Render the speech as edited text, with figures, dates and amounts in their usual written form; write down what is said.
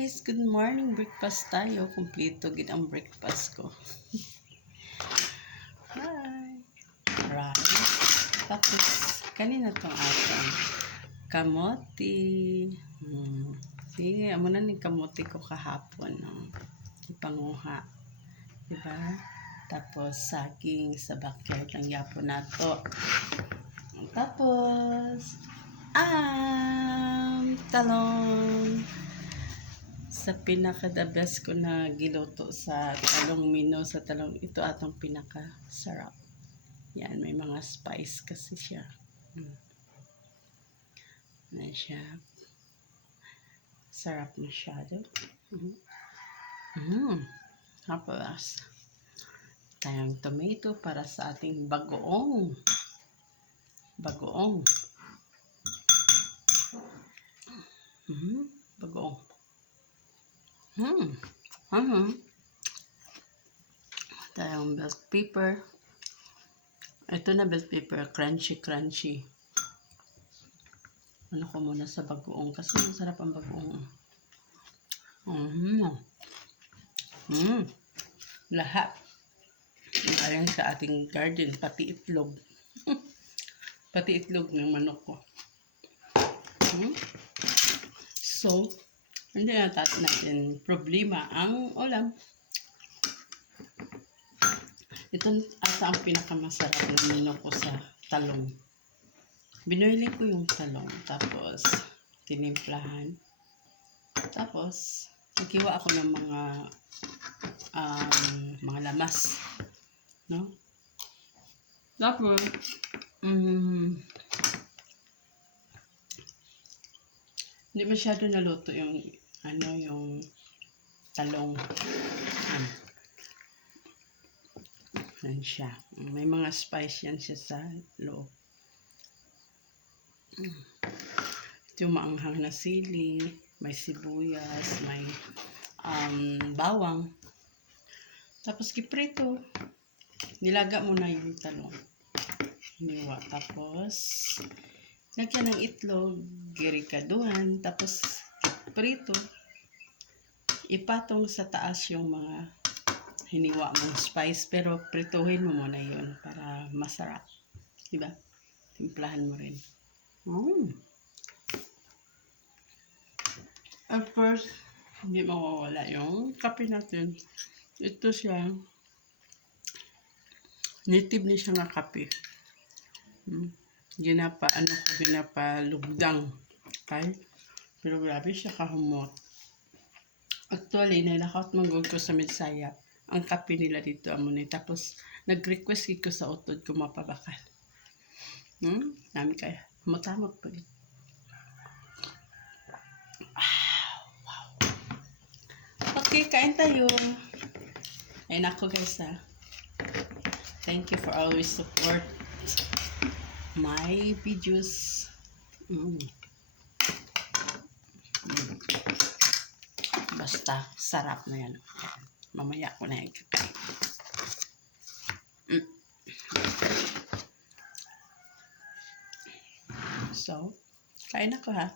guys, good morning. Breakfast tayo. Kumpleto gid ang breakfast ko. Hi. Rice. Tapos kanina tong atong kamote. Sige, amo na ni kamote ko kahapon, no. Ipanguha. Diba? Tapos saging sa backyard ng yapo nato. Tapos talong. Sa pinaka-the best ko na giluto sa talong mino, sa talong ito atong pinaka-sarap. Yan, may mga spice kasi siya. Yan siya. Sarap masyado. Tapos, tayong tomato para sa ating bagoong. Bagoong. Bagoong. Tayong bell pepper. Ito na bell pepper, crunchy. Ano ko muna sa bagoong kasi masarap ang bagoong. Lahat. Ayan sa ating garden, pati itlog. Pati itlog ng manok ko. So, hindi natin problema ang ulam. Ito ata ang pinakamasarap na mino ko sa talong. Binoiling ko yung talong, tapos tinimplahan. Tapos, naghiwa ako ng mga lamas. No? Tapos, hindi masyado naluto yung talong. Yan siya. May mga spice yan siya sa loob. Ito yung maanghang na sili, may sibuyas, may bawang. Tapos kiprito. Nilaga mo na yung talong. Hiniwa. Tapos lagyan ng itlog, girikaduhan, tapos prito. Ipatong sa taas yung mga hiniwa mong spice, pero prituhin mo muna yun para masarap. Diba? Timplahan mo rin. At first, hindi mawawala yung kape natin. Ito siya. Native ni siya nga kape. Ginapalugdang. Okay? Pero grabe siya kahumot. Actually, nilakaut manggod ko sa Midsaya. Ang kape nila dito amunay. Tapos, nag-request ko sa utod ko mapabakal. Dami kaya. Matamot pa rin. Wow. Okay, kain tayo. Ayun ako guys Thank you for always support my videos. Basta sarap na yan. Mamaya ko na yung kakain. So, kain ako ha.